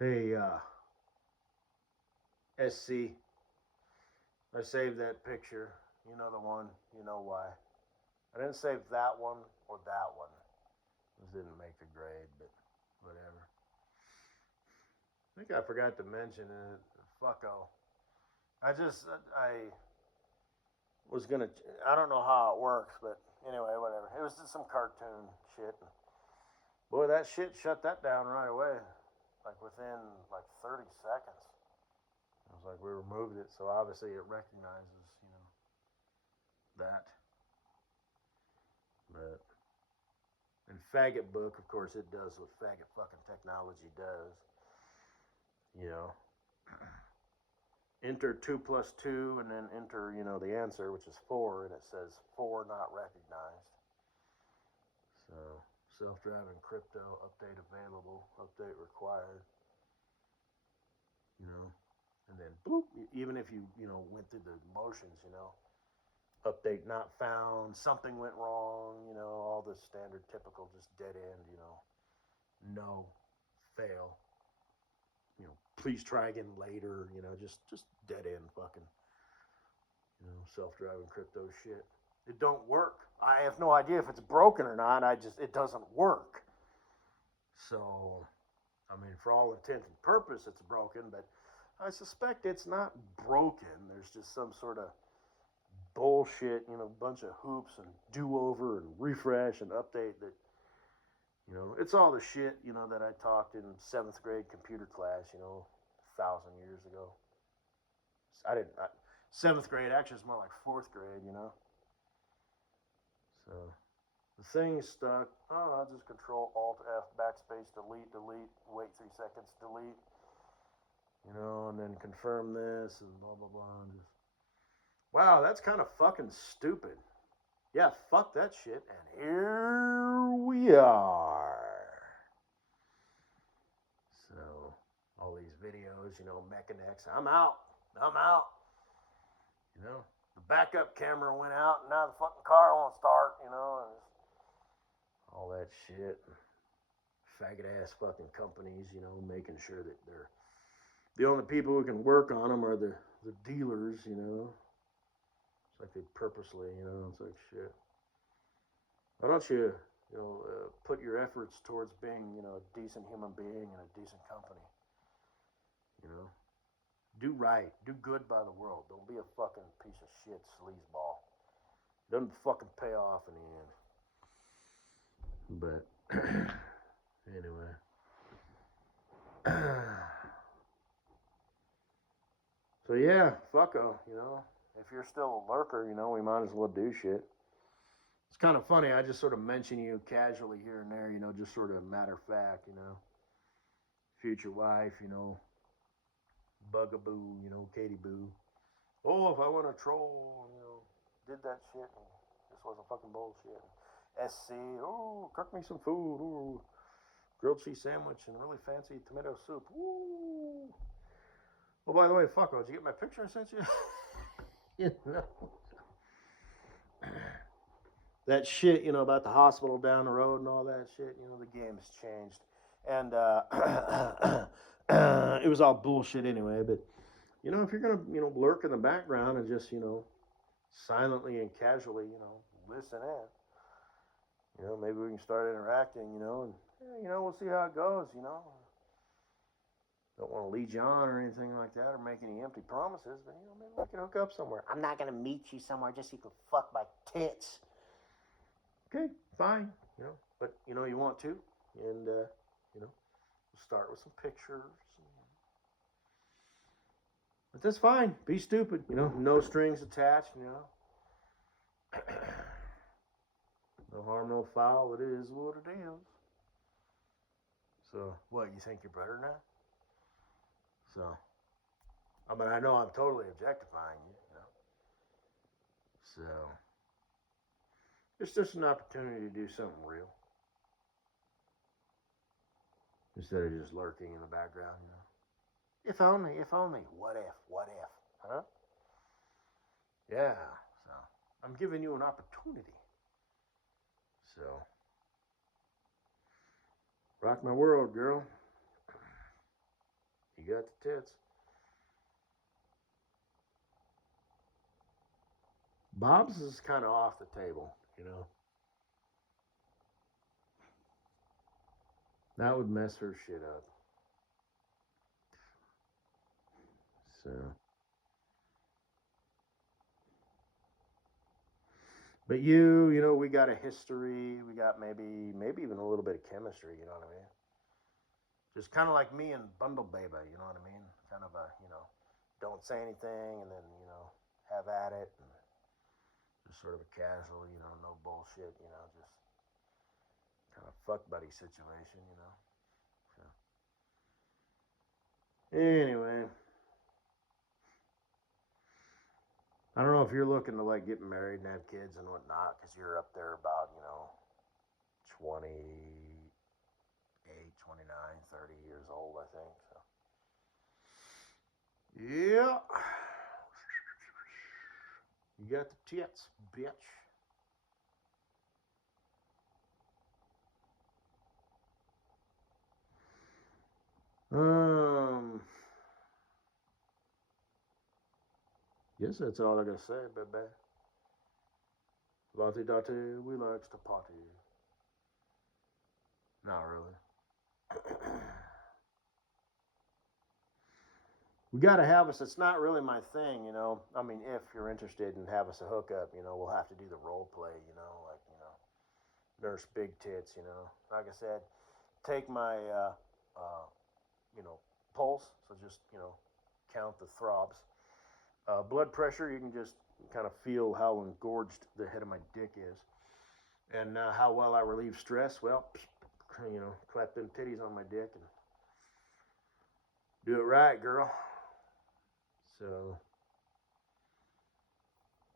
Hey, SC, I saved that picture. You know the one. You know why. I didn't save that one or that one. This didn't make the grade, but whatever. I think I forgot to mention it. Fucko. I was gonna. I don't know how it works, but anyway, whatever. It was just some cartoon shit. Boy, that shit shut that down right away. Like within like 30 seconds. It was like we removed it, so obviously it recognizes, that. But in faggot book, of course, it does what faggot fucking technology does. You know, enter 2 plus 2, and then enter, the answer, which is 4, and it says 4 not recognized. So self-driving crypto update available, update required. You know, and then boop. Even if you went through the motions, update not found, something went wrong, all the standard typical just dead end, no, fail, please try again later, just dead end fucking, self-driving crypto shit. It don't work. I have no idea if it's broken or not. It doesn't work. So, I mean, for all intents and purpose, it's broken, but I suspect it's not broken. There's just some sort of bullshit, bunch of hoops and do-over and refresh and update that, it's all the shit, that I talked in 7th grade computer class, 1,000 years ago. I didn't, 7th grade, actually, it's more like 4th grade, So, the thing's stuck. Oh, I'll just control Alt F, backspace, delete, wait 3 seconds, delete, and then confirm this and blah, blah, blah. And just, wow, that's kind of fucking stupid. Yeah, fuck that shit. And here we are. So, all these videos, Mechanics. I'm out. The backup camera went out, and now the fucking car won't start, and all that shit. Faggot ass fucking companies, making sure that they're the only people who can work on them are the dealers, It's like they purposely, it's like shit. Why don't you, put your efforts towards being, a decent human being and a decent company? Do right, do good by the world. Don't be a fucking piece of shit sleazeball. Doesn't fucking pay off in the end. But anyway. So yeah, fucko, If you're still a lurker, we might as well do shit. It's kind of funny. I just sort of mention you casually here and there, just sort of matter of fact, future wife, bugaboo, Katie Boo. Oh, if I want to troll, did that shit. And this wasn't fucking bullshit. SC, oh, cook me some food. Ooh, grilled cheese sandwich and really fancy tomato soup. Ooh. Oh, by the way, fuck, did you get my picture I sent you? That shit, about the hospital down the road and all that shit, the game has changed. And it was all bullshit anyway, but, if you're going to, lurk in the background and just, silently and casually, listen in, maybe we can start interacting, and, we'll see how it goes, Don't want to lead you on or anything like that or make any empty promises, but, maybe we can hook up somewhere. I'm not going to meet you somewhere just so you can fuck my tits. Okay, fine, but, you want to, and, we'll start with some pictures. But that's fine. Be stupid, no strings attached, No harm, no foul. It is what it is. So, what, you think you're better now? So, I mean, I know I'm totally objectifying you, So, it's just an opportunity to do something real. Instead of just lurking in the background, If only. What if? Huh? Yeah, so, I'm giving you an opportunity. So, rock my world, girl. You got the tits. Bob's is kind of off the table, you know. That would mess her shit up. So, but you know, we got a history. We got maybe even a little bit of chemistry. You know what I mean? Just kind of like me and Bundle Baby. You know what I mean? Kind of a, you know, don't say anything and then, you know, have at it. And just sort of a casual, you know, no bullshit. You know, just kind of fuck buddy situation. You know. So anyway. I don't know if you're looking to like get married and have kids and whatnot, because you're up there about, you know, 28, 29, 30 years old, I think. So, yeah. You got the tits, bitch. Um, Guess that's all I gotta say, baby. Latte Date, we likes to party. Not really. We gotta have us. It's not really my thing, you know. I mean, if you're interested in have us a hookup, you know, we'll have to do the role play, you know, like, you know, nurse big tits, you know. Like I said, take my, you know, pulse. So just, you know, count the throbs. Blood pressure, you can just kind of feel how engorged the head of my dick is. And how well I relieve stress, well, you know, clap them titties on my dick and do it right, girl. So,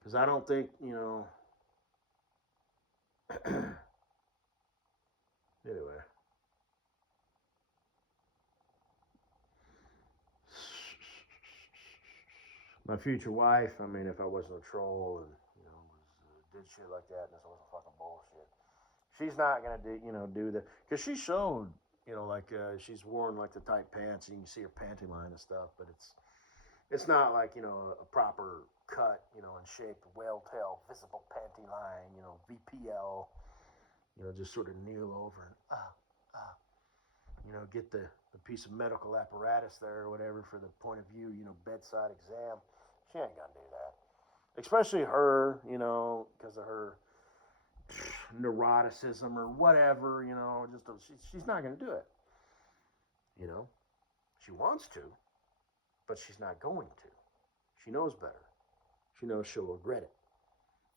because I don't think, you know, anyway. My future wife, I mean, if I wasn't a troll and, you know, did shit like that and this wasn't fucking bullshit, she's not gonna do, you know, do that, because she showed, you know, like she's worn like the tight pants and you can see her panty line and stuff, but it's not like, you know, a proper cut, you know, and shaped whale tail visible panty line, you know, VPL, you know, just sort of kneel over and you know, get the piece of medical apparatus there or whatever for the point of view, you know, bedside exam. She ain't gonna do that, especially her, you know, because of her neuroticism or whatever, you know, just she's not gonna do it. You know, she wants to, but she's not going to. She knows better. She knows she'll regret it.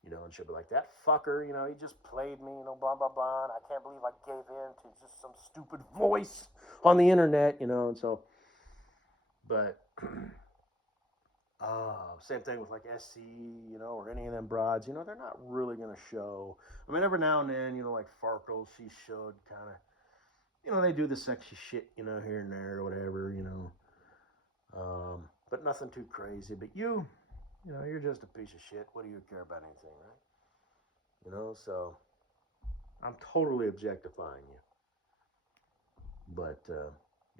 You know, and she'll be like, that fucker, you know, he just played me, you know, blah, blah, blah. And I can't believe I gave in to just some stupid voice on the internet, you know, and so, but, same thing with like SC, you know, or any of them broads, you know, they're not really going to show. I mean, every now and then, you know, like Farkle, she showed kind of, you know, they do the sexy shit, you know, here and there or whatever, you know, but nothing too crazy. But you know, you're just a piece of shit. What do you care about anything, right? You know, so I'm totally objectifying you. But, you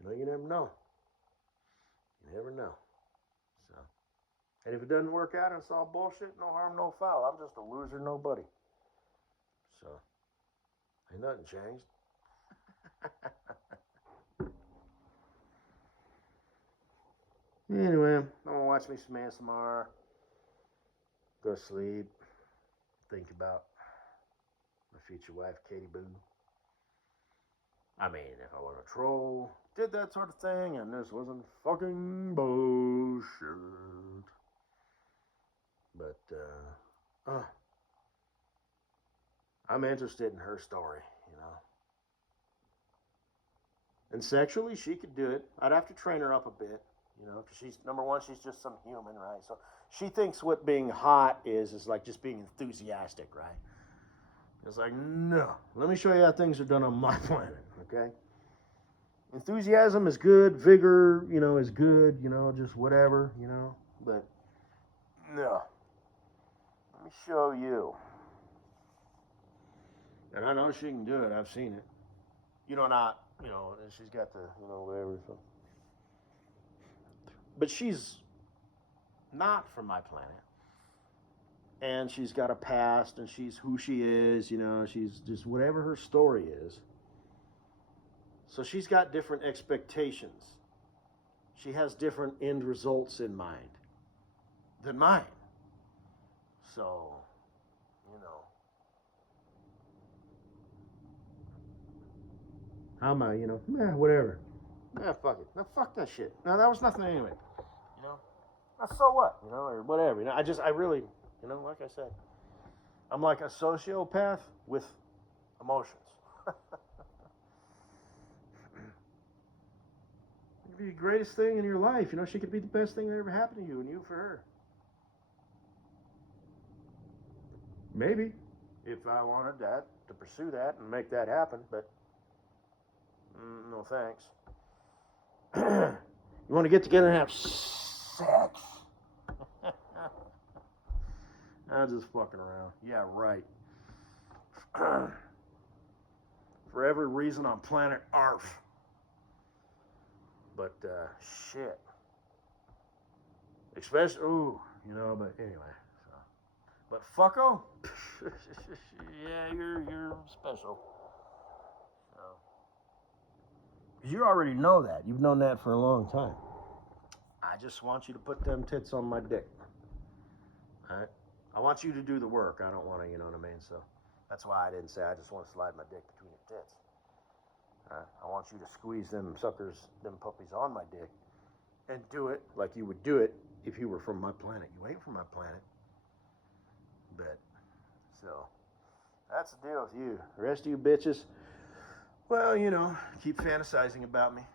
know, you never know. You never know. So, and if it doesn't work out and it's all bullshit, no harm, no foul. I'm just a loser, nobody. So, ain't nothing changed. Anyway, I'm going to watch me some ASMR, go to sleep, think about my future wife, Katie Boo. I mean, if I was a troll, did that sort of thing, and this wasn't fucking bullshit. But, I'm interested in her story, you know. And sexually, she could do it. I'd have to train her up a bit, you know, because she's, number one, she's just some human, right? So she thinks what being hot is like just being enthusiastic, right? It's like, no, let me show you how things are done on my planet, okay? Enthusiasm is good, vigor, you know, is good, you know, just whatever, you know, but no. Let me show you. And I know she can do it. I've seen it. You know, not, you know, she's got the, you know, whatever. So. but she's not from my planet. And she's got a past, and she's who she is, you know, she's just whatever her story is. So she's got different expectations. She has different end results in mind than mine. So, you know. How am I, you know, whatever. Fuck it. No, fuck that shit. No, that was nothing anyway. You know? So what? You know, or whatever. You know, I really, you know, like I said, I'm like a sociopath with emotions. It could be the greatest thing in your life. You know, she could be the best thing that ever happened to you, and you for her. Maybe, if I wanted that, to pursue that and make that happen, but no thanks. You want to get together and have sex? I'm just fucking around. Yeah, right. For every reason on planet Earth. But, shit. Especially, ooh, you know, but anyway. So. But fucko? Yeah, you're special. So. You already know that. You've known that for a long time. I just want you to put them tits on my dick. Alright? I want you to do the work. I don't want to, you know what I mean? So that's why I didn't say I just want to slide my dick between your tits. I want you to squeeze them suckers, them puppies on my dick, and do it like you would do it if you were from my planet. You ain't from my planet. But, so, that's the deal with you. The rest of you bitches, well, you know, keep fantasizing about me.